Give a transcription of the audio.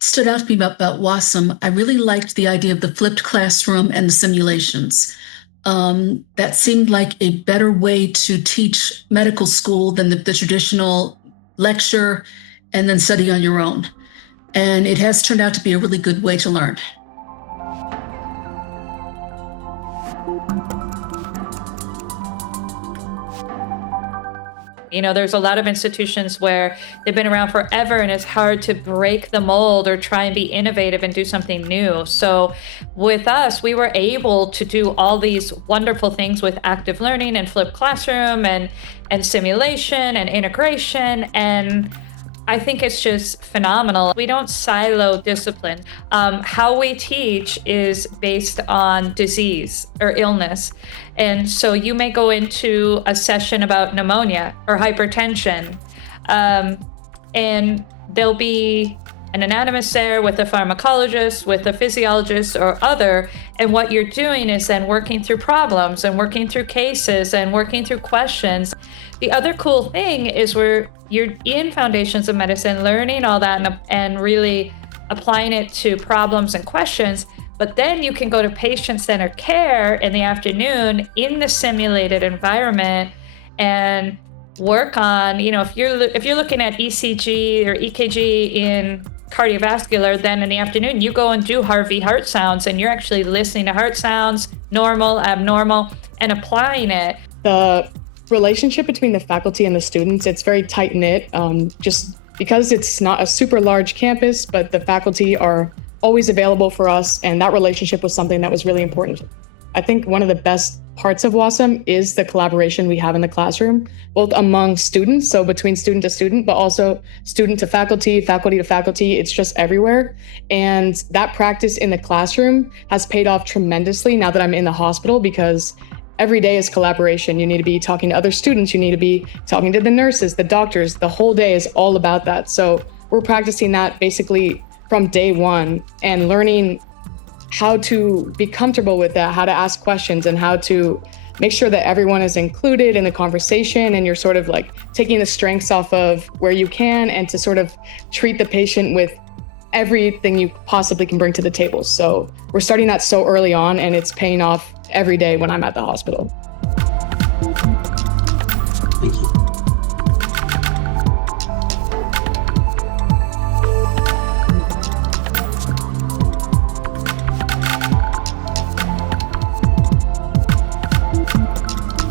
stood out to me about WASM, I really liked the idea of the flipped classroom and the simulations. That seemed like a better way to teach medical school than the traditional lecture and then study on your own. And it has turned out to be a really good way to learn. You know, there's a lot of institutions where they've been around forever and it's hard to break the mold or try and be innovative and do something new. So with us, we were able to do all these wonderful things with active learning and flipped classroom and simulation and integration. And I think it's just phenomenal. We don't silo discipline. How we teach is based on disease or illness. And so you may go into a session about pneumonia or hypertension, and there'll be an anatomist there with a pharmacologist, with a physiologist or other. And what you're doing is then working through problems and working through cases and working through questions. The other cool thing is where you're in Foundations of Medicine, learning all that and really applying it to problems and questions. But then you can go to patient-centered care in the afternoon in the simulated environment and work on, you know, if you're looking at ECG or EKG in cardiovascular, then in the afternoon you go and do Harvey heart sounds, and you're actually listening to heart sounds, normal, abnormal, and applying it. The relationship between the faculty and the students, it's very tight-knit, just because it's not a super large campus, but the faculty are always available for us, and that relationship was something that was really important. I think one of the best parts of WAUSM is the collaboration we have in the classroom, both among students, so between student to student, but also student to faculty, faculty to faculty. It's just everywhere. And that practice in the classroom has paid off tremendously now that I'm in the hospital, because every day is collaboration. You need to be talking to other students. You need to be talking to the nurses, the doctors. The whole day is all about that. So we're practicing that basically from day one and learning how to be comfortable with that, how to ask questions, and how to make sure that everyone is included in the conversation, and you're sort of like taking the strengths off of where you can, and to sort of treat the patient with everything you possibly can bring to the table. So we're starting that so early on, and it's paying off every day when I'm at the hospital.